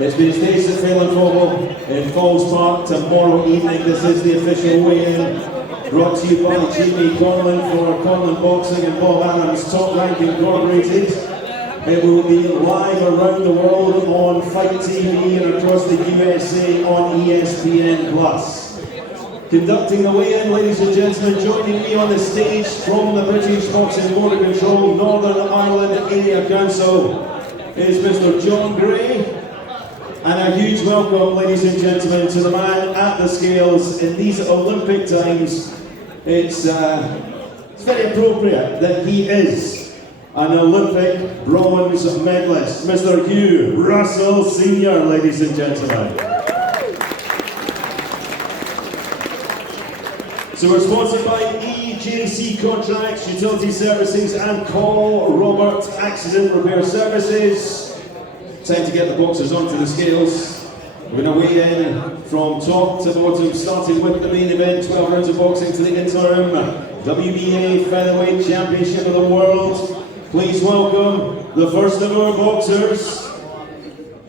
It's been staged at Felix in Falls Park tomorrow evening. This is the official weigh-in, brought to you by Jimmy Conlan for Conlan Boxing and Bob Adams Top Rank Incorporated. It will be live around the world on FITE TV and across the USA on ESPN+. Conducting the weigh-in, ladies and gentlemen, joining me on the stage from the British Boxing Board of Control Northern Ireland Area Council is Mr. John Gray. And a huge welcome, ladies and gentlemen, to the man at the scales in these Olympic times. It's very appropriate that he is an Olympic bronze medalist, Mr. Hugh Russell Sr., ladies and gentlemen. So we're sponsored by EJC Contracts, Utility Services and Call Robert Accident Repair Services. Time to get the boxers onto the scales. We're going to weigh in from top to bottom, starting with the main event, 12 rounds of boxing to the interim WBA Featherweight Championship of the World. Please welcome the first of our boxers,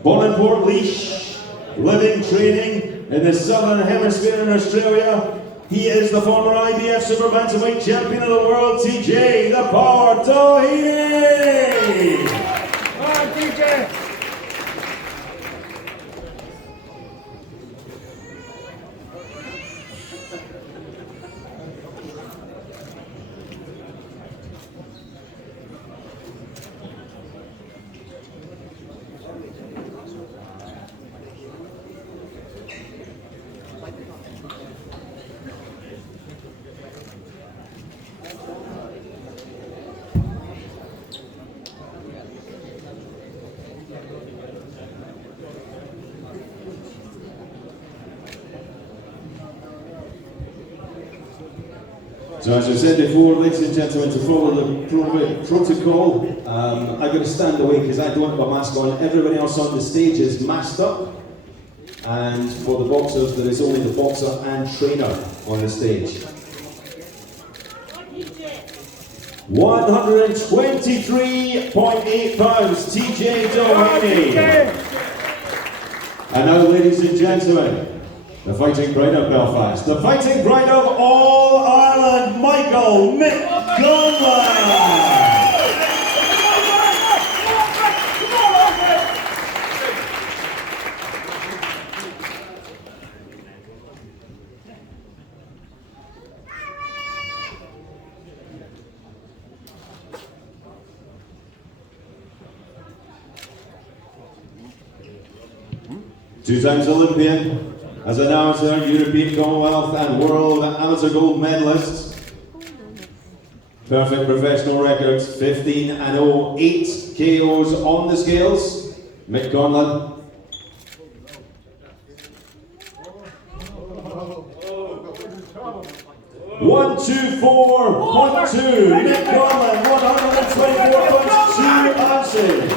born in Portlaoise, living, training in the Southern Hemisphere in Australia. He is the former IBF Super Bantamweight Champion of the World, TJ the Power Doheny! Come on, TJ! So as I said before, ladies and gentlemen, to follow the protocol, I'm going to stand away because I don't have a mask on. Everybody else on the stage is masked up. And for the boxers, there is only the boxer and trainer on the stage. 123.8 pounds, TJ Doheny. And now, ladies and gentlemen, the fighting pride of Belfast, the fighting pride of all Ireland, Michael Mick Conlan. Two times Olympian. As an amateur, European, Commonwealth and World Amateur Gold medalist. Perfect professional records, 15-0, 8 KOs on the scales. Mick Conlan. One, 2-4.2. Mick Conlan, 124.2 ounces.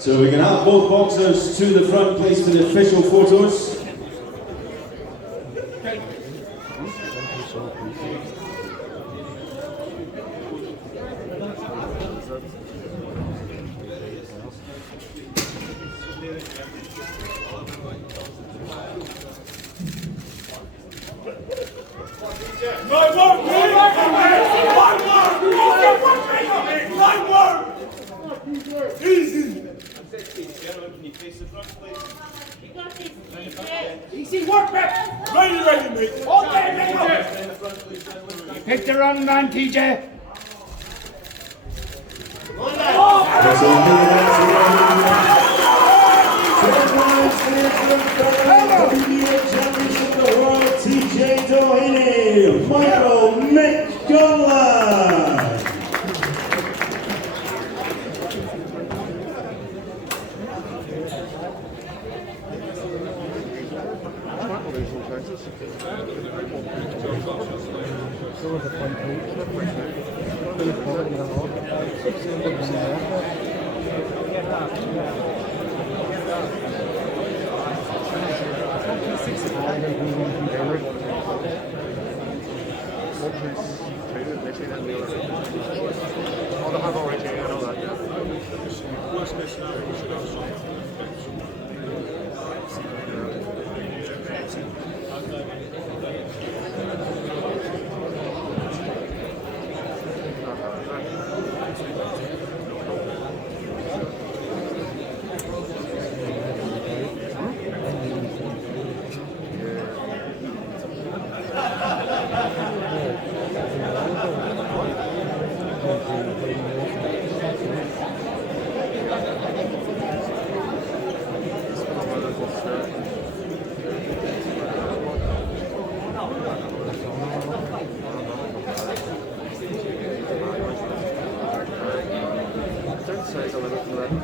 So we can have both boxers to the front, please, for the official photos. Easy work, mate! Ready, mate! Okay, mate! Pick the wrong man, TJ! Championship of the World, TJ Doheny, Michael Mick Conlan.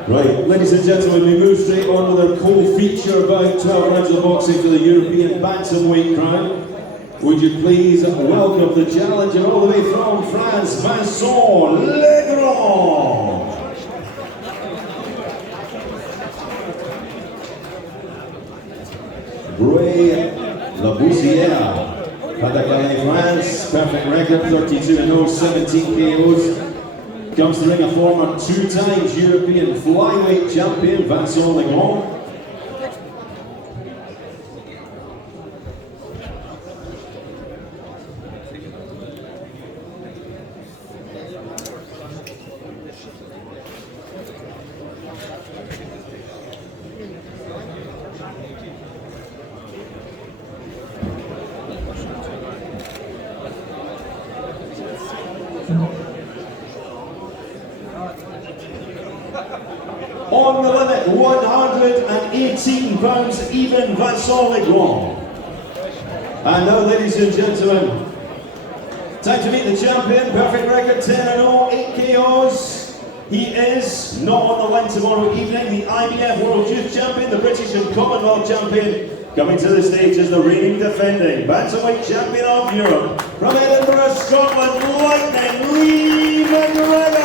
Right, ladies and gentlemen, we move straight on with our co-feature bout, 12 rounds of boxing for the European Bantamweight crown. Would you please welcome the challenger all the way from France, Vincent Legrand. Bray Laboussière, Pas-de-Calais, France, perfect record, 32-0, 17 KOs. Comes to the ring a former two-times European flyweight champion, Vincent Legrand. On the limit, 118 pounds even, Vincent Legrand. And now, ladies and gentlemen, time to meet the champion. Perfect record, 10-0, 8 KOs. He is not on the line tomorrow evening. The IBF World Youth Champion, the British and Commonwealth Champion. Coming to the stage is the reigning defending Bantamweight Champion of Europe. From Edinburgh, Scotland, Lightning Lee McGregor.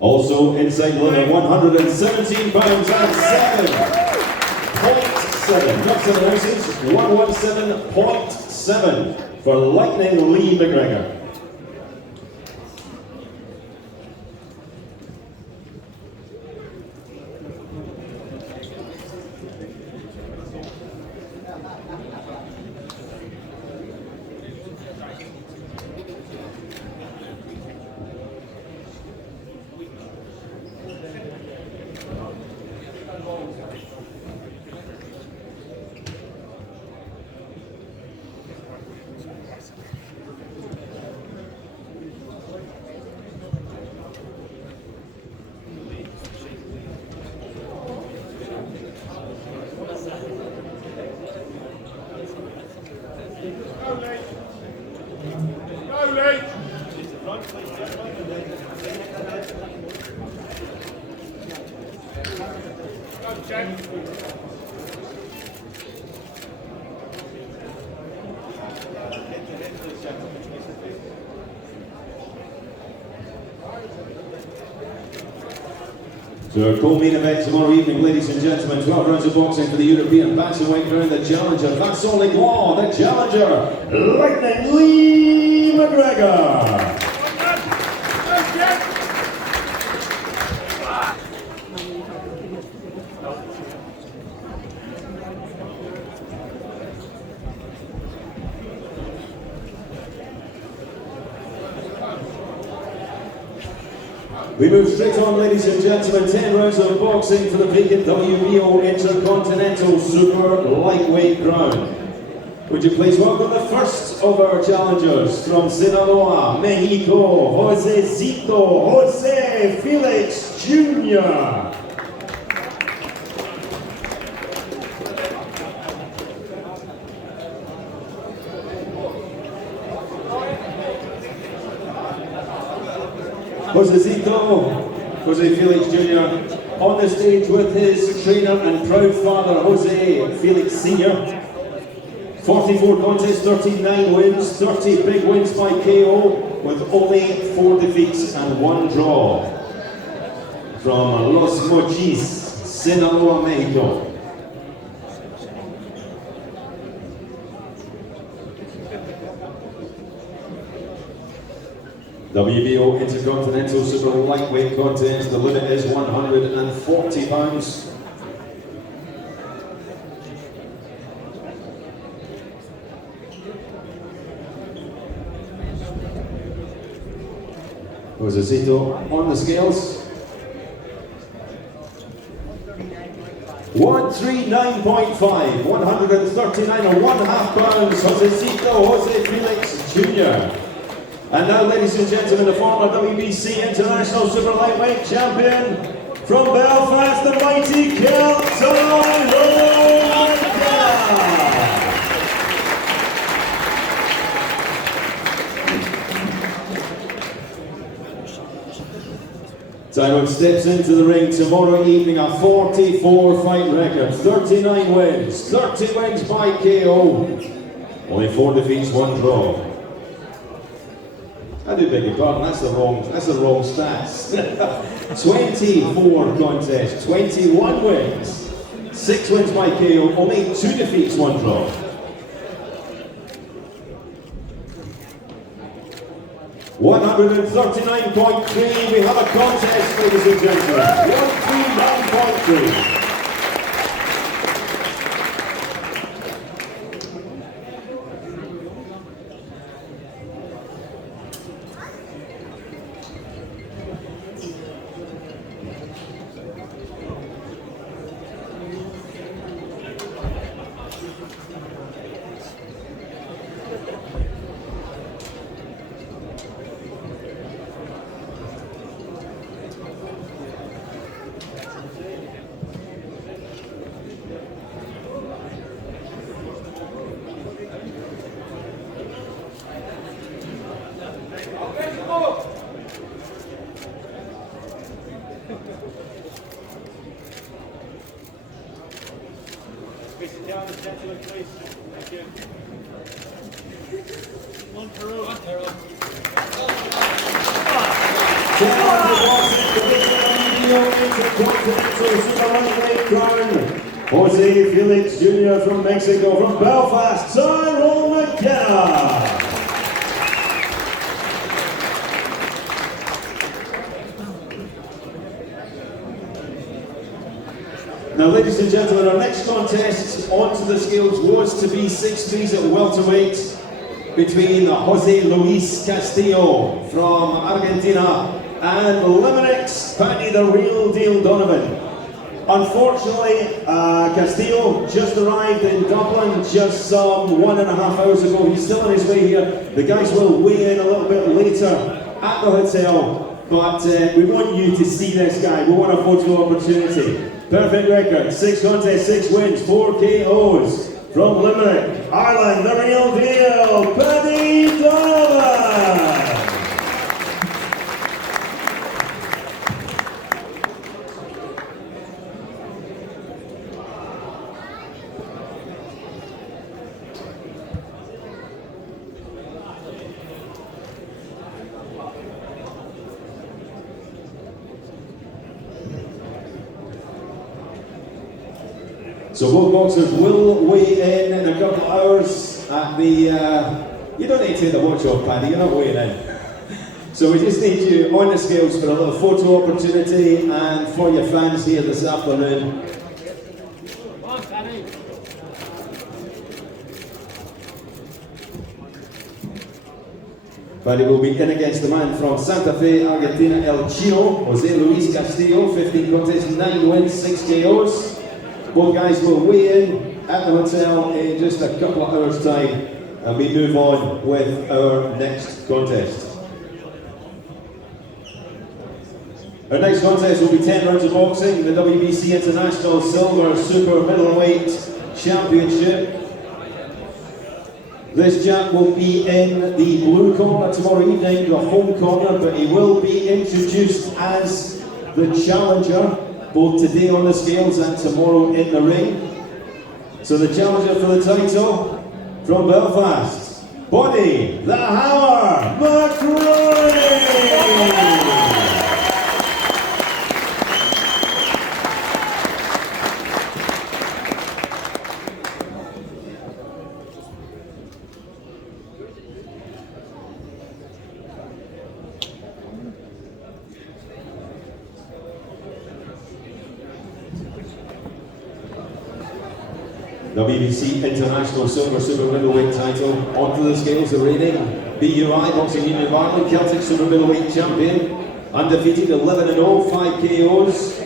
Also inside the limit, 117 pounds and 7.7, not 7 ounces, 117.7 for Lightning Lee McGregor. So our co-main event tomorrow evening, ladies and gentlemen, 12 rounds of boxing for the European Bantamweight crown. The challenger, Vincent Legrand. The challenger, Lightning Lee McGregor. We move straight on, ladies and gentlemen. 10 rounds of boxing for the vacant WBO Intercontinental Super Lightweight crown. Would you please welcome the first of our challengers from Sinaloa, Mexico, Jose Felix Jnr. Jose Felix Jr. on the stage with his trainer and proud father, Jose Felix Sr. 44 contests, 39 wins, 30 big wins by KO, with only 4 defeats and 1 draw. From Los Mochis, Sinaloa, Mexico. WBO Intercontinental Super Lightweight contest. The limit is 140 pounds. Josecito on the scales. 139.5, 139 and 1/2 pounds. Jose Felix Jr. And now, ladies and gentlemen, the former WBC International Super Lightweight Champion from Belfast, the mighty Callum Bradley. Simon steps into the ring tomorrow evening, a 44 fight record, 39 wins, 30 wins by KO, only 4 defeats, 1 draw. I do beg your pardon, that's the wrong stats. 24 contests, 21 wins, 6 wins by KO, only 2 defeats, 1 draw. $139.3, we have a contest, ladies and gentlemen. 139.3. Jose Felix Jr. from Mexico, from Belfast, McKenna. Now, ladies and gentlemen, our next contest onto the scales was to be 6'3" at welterweight between Jose Luis Castillo from Argentina and Limericks Paddy the Real Deal Donovan. Unfortunately, Castillo just arrived in Dublin just some 1.5 hours ago. He's still on his way here. The guys will weigh in a little bit later at the hotel, but we want you to see this guy. We want a photo opportunity. Perfect record, 6 contests, 6 wins, 4 KOs. From Limerick, Ireland, the real deal, Paddy Donovan. So both boxers will weigh in a couple of hours at the, you don't need to take the watch off, Paddy, you're not weighing in. So we just need you on the scales for a little photo opportunity and for your fans here this afternoon. Come on, Paddy. but he will be in against the man from Santa Fe, Argentina, El Chino, Jose Luis Castillo, 15 contests, 9 wins, 6 KOs. Both guys will weigh in at the hotel in just a couple of hours' time, and we move on with our next contest. Our next contest will be 10 rounds of boxing, the WBC International Silver Super Middleweight Championship. This chap will be in the blue corner tomorrow evening, the home corner, but he will be introduced as the challenger, both today on the scales and tomorrow in the ring. So the challenger for the title, from Belfast, Body the Hammer, McCrory! WBC International Silver Super Middleweight title. Onto the scales, the reigning BUI Boxing Union of Ireland Celtic Super Middleweight champion. Undefeated, 11-0, 5 KOs.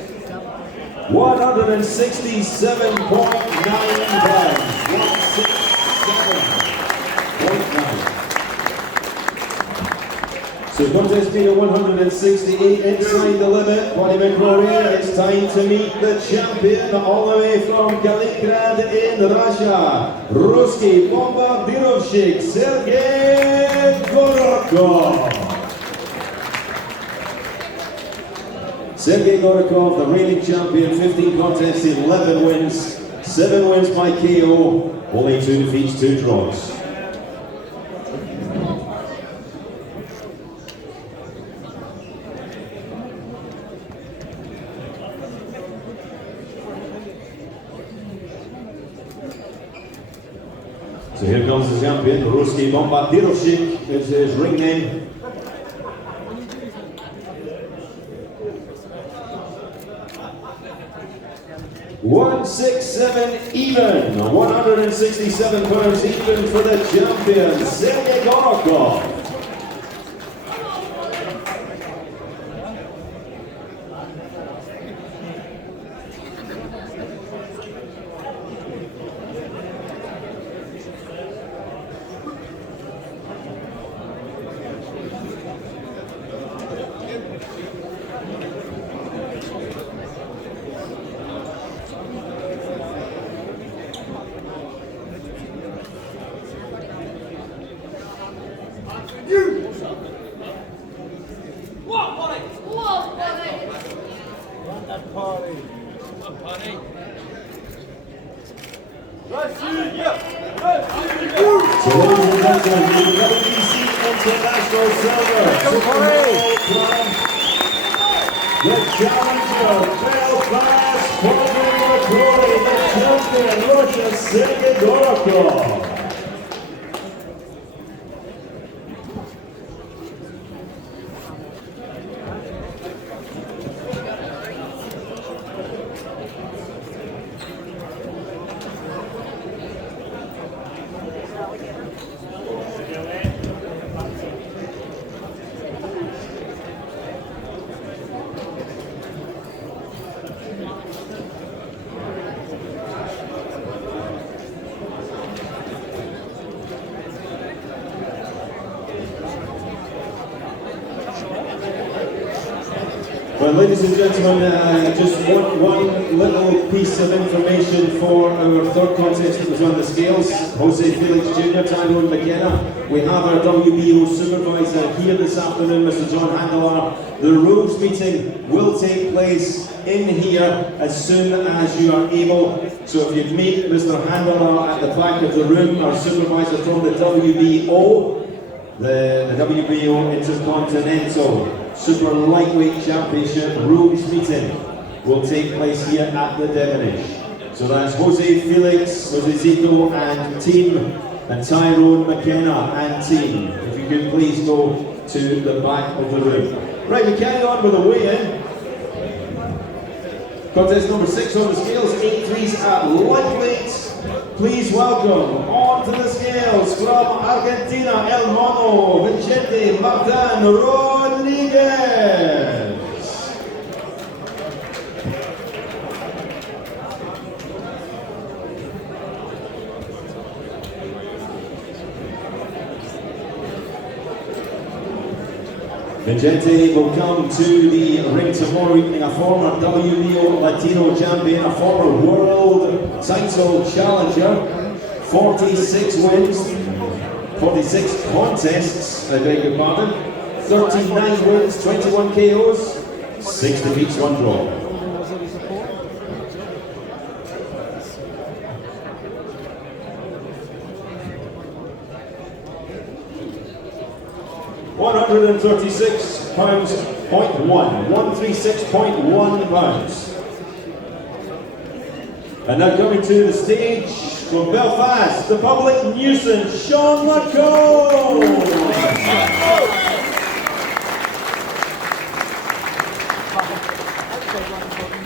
167.9 pounds. 167.9. So contest being at 168 inside the limit. Body McCrory, it's time to meet the champion all the way from Legrand in Russia. Ruski Bombardirovshik, Sergey Gorokhov. Sergey Gorokhov, the reigning champion, 15 contests, 11 wins, 7 wins by KO, only 2 defeats, 2 draws. So here comes the champion, Ruski Bombardirovshik is his ring name. $167 even, 167 pounds even for the champion, Sergey Gorokhov. So ladies and gentlemen, the WBC International Silver Super Middleweight Crown, the challenger, Belfast, McCrory, the champion, Russia, Sergey Gorokhov. Well, ladies and gentlemen, just one little piece of information for our third contest that was on the scales. Jose Felix Jnr, Tyrone McKenna. We have our WBO supervisor here this afternoon, Mr. John Handler. The rules meeting will take place in here as soon as you are able. So if you'd meet Mr. Handler at the back of the room, our supervisor from the WBO, the WBO Intercontinental Super Lightweight Championship rules meeting will take place here at the Doheny. So that's Jose Felix, Jose Zito and team, and Tyrone McKenna and team. If you could please go to the back of the room. Right, we carry on with the weigh-in. Contest number 6 on the scales, 8 threes at lightweight. Please welcome onto the scales from Argentina, El Mono, Vicente Martin Rodriguez. Vicente will come to the ring tomorrow evening, a former WBO Latino champion, a former world title challenger, 46 wins, 46 contests, I beg your pardon, 39 wins, 21 KOs, 6 defeats, 1 draw. £136.1, 136.1 pounds. And now coming to the stage from Belfast, the public nuisance, Sean McComb.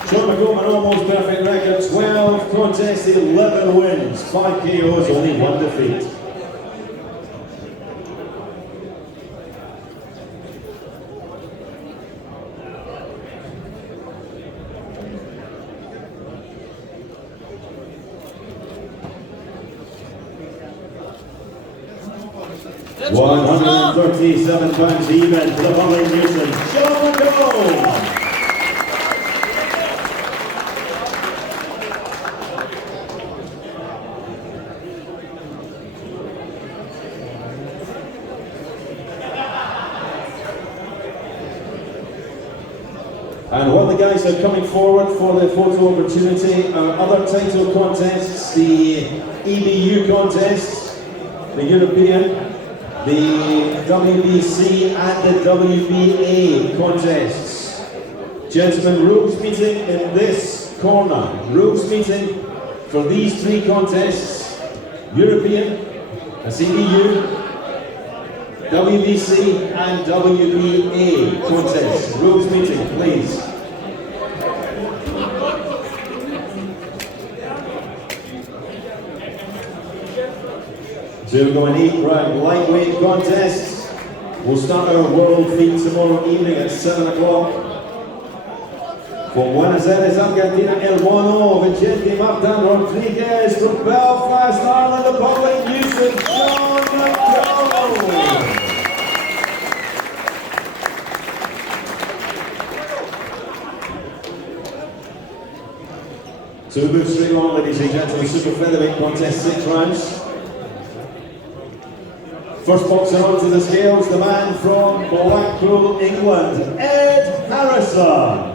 Sean McComb, an almost perfect record, 12 contests, 11 wins, 5 KOs, only 1 defeat. £137 even for the public nuisance, Sean McComb. And while the guys are coming forward for the photo opportunity, our other title contests, the EBU contests, the European, the WBC and the WBA contests. Gentlemen, rules meeting in this corner. Rules meeting for these 3 contests, European, EBU, WBC and WBA contests. Rules meeting, please. So we're going 8-round lightweight contests. We'll start our world feed tomorrow evening at 7 o'clock. From Buenos Aires, Argentina, El Mono, Vicente Martin Rodriguez. From Belfast, Ireland, the public nuisance, Sean McComb. So we move straight on, ladies and gentlemen. Super featherweight contest, 6 rounds. First boxer onto the scales, the man from Blackpool, England, Ed Harrison.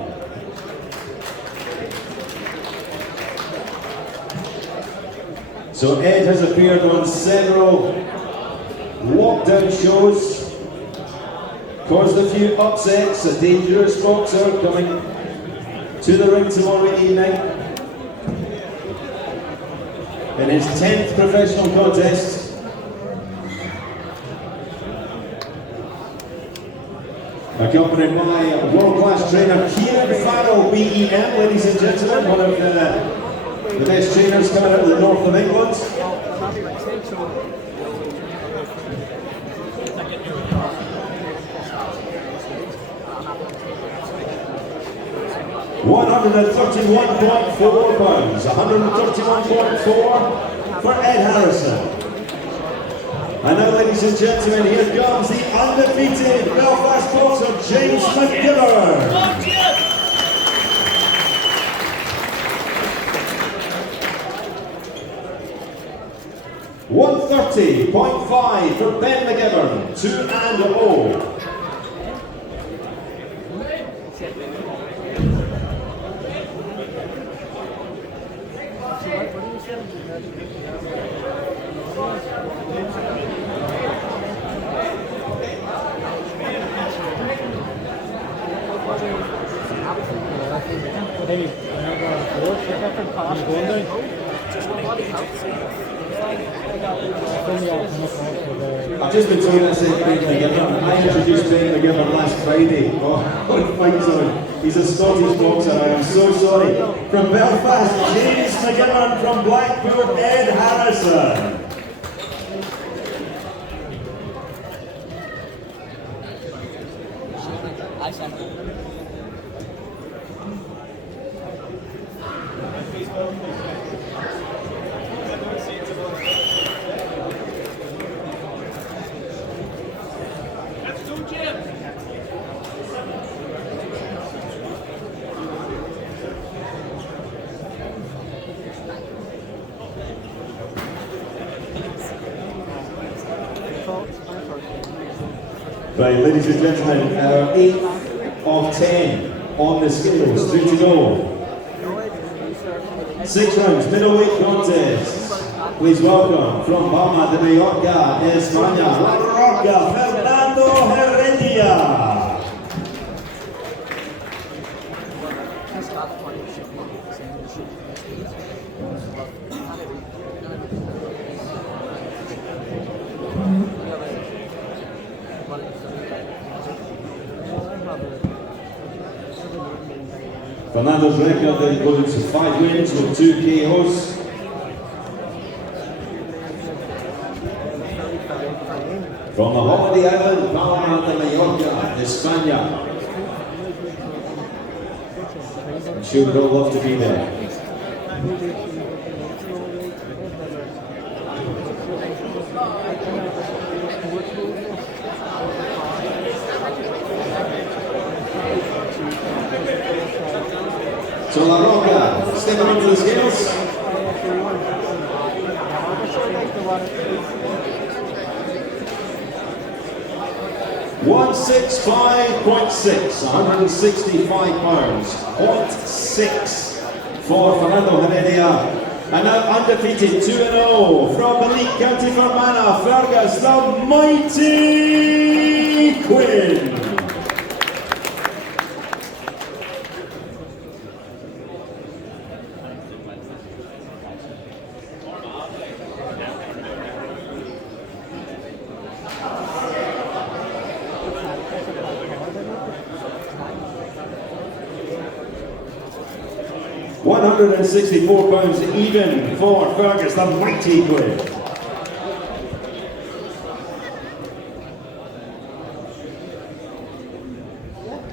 So Ed has appeared on several lockdown shows, caused a few upsets, a dangerous boxer coming to the ring tomorrow evening in his 10th professional contest. Accompanied by world-class trainer Kieran Farrell, BEM, ladies and gentlemen, one of the best trainers coming out of the north of England. £131.4, 131.4 for Ed Harrison. And now, ladies and gentlemen, here comes the undefeated Belfast boxer, James McGivern. 130.5 for Ben McGivern, 2-0. I've just been told that's it, Ben McGivern. I introduced Ben McGivern last Friday on Fight Zone. He's a Scottish boxer, I am so sorry. From Belfast, James McGivern. From Blackpool, Ed Harrison. Right, ladies and gentlemen, our 8th of 10 on the scales, 3 to go. 6 rounds, middleweight contest. Please welcome from Palma de Mallorca, España, La Roca, Fernando Heredia. Fernando's record includes 5 wins with 2 KOs. From the holiday island, Palma de Mallorca, España. I'm sure we'd all love to be there. So La Roca, stepping onto the scales. $165.6, 165 pounds, 0.6 for Fernando Heredia. And now undefeated 2-0 from Elite County Fermanagh, Fearghus the Mighty Quinn. £164 even for Fearghus the Mighty Quinn.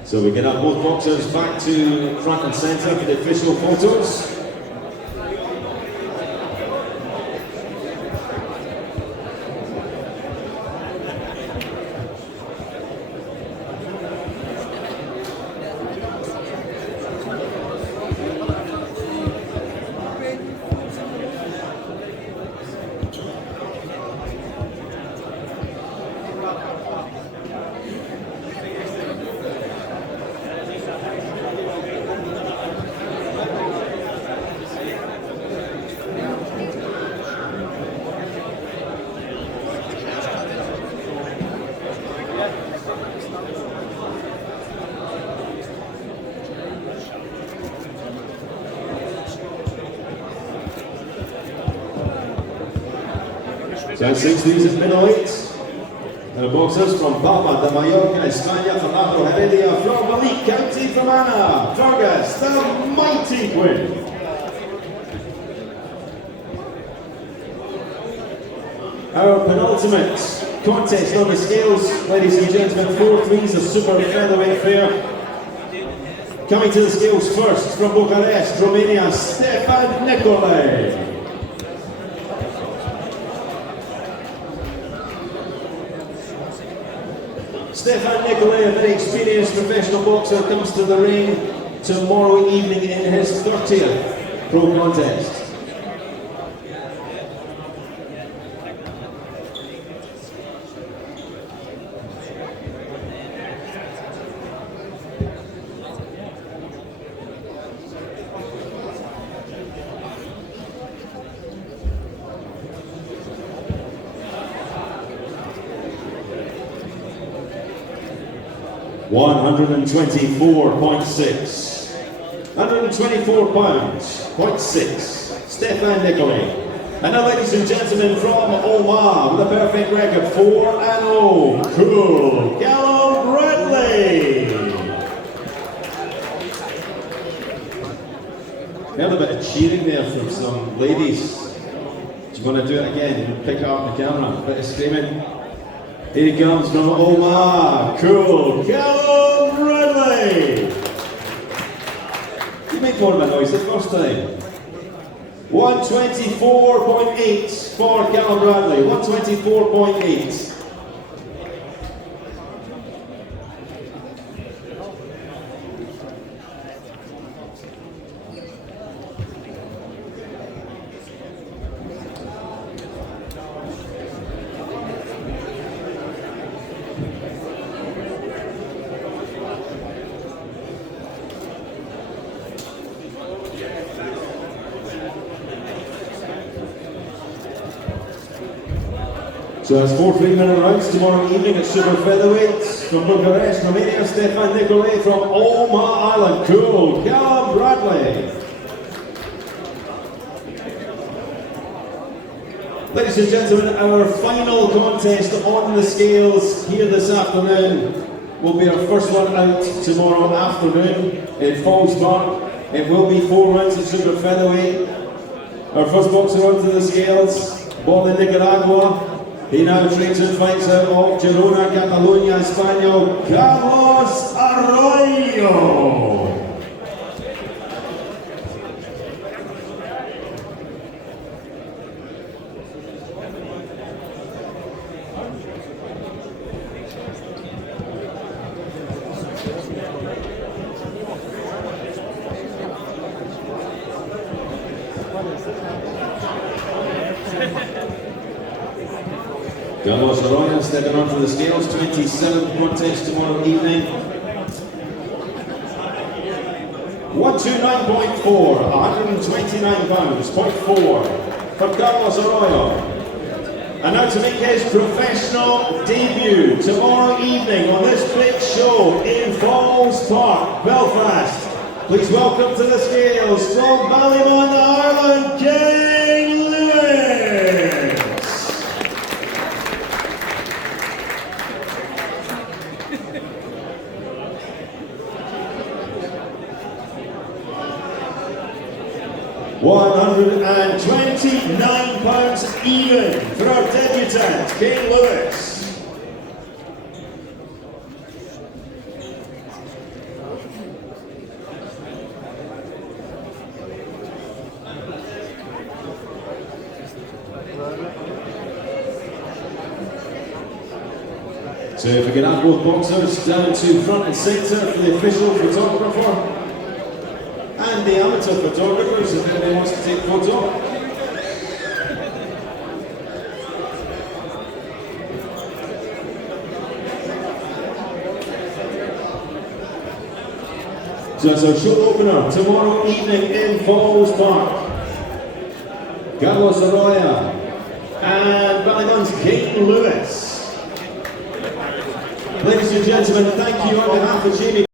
So we get up both boxers back to front and centre for the official photos. So 60s at middleweight. And the boxers from Palma de Mallorca, España, Fernando Heredia. From Elite County Fermanagh, Fearghus the Mighty Quinn. Our penultimate contest on the scales, ladies and gentlemen, 4 threes of super featherweight fair. Coming to the scales first from Bucharest, Romania, Stefan Nicolae. Stefan Nicolae, a very experienced professional boxer, comes to the ring tomorrow evening in his 30th pro contest. £124.6 pounds, 0.6, Stefan Nicolae. And now, ladies and gentlemen, from Omaha, with a perfect record, 4-0, cool, Callum Bradley. Heard a bit of cheering there from some ladies. Do you want to do it again? Pick up the camera, a bit of screaming. Here he comes from Omaha, cool, Callum Bradley. You made more of a noise the first time. 124.8 for Callum Bradley, 124.8. So it's 4 3-minute rounds tomorrow evening at Super Featherweight. From Bucharest, Romania, Stefan Nicolai. From Omaha Island, cool, Callum Bradley. Ladies and gentlemen, our final contest on the scales here this afternoon will be our first one out tomorrow afternoon in Falls Park. It will be 4 rounds at Super Featherweight. Our first boxer onto the scales, born in Nicaragua. He now trains and fights out of Girona, Catalonia, Espanol, Carlos Arroyo. Carlos Arroyo stepping onto the scales, 27th contest tomorrow evening. 129.4, 129 pounds, 0.4 for Carlos Arroyo. And now to make his professional debut tomorrow evening on this big show in Falls Park, Belfast. Please welcome to the scales from Ballymont, Ireland, Cain Lewis. £129 even for our debutant, Cain Lewis. So if we can have both boxers down to front and centre for the official photographer and the amateur photographers, if anybody wants to take a photo. So it's our show opener tomorrow evening in Falls Park. Carlos Arroyo and Ballymon's Cain Lewis. Ladies and gentlemen, thank you on behalf of Jamie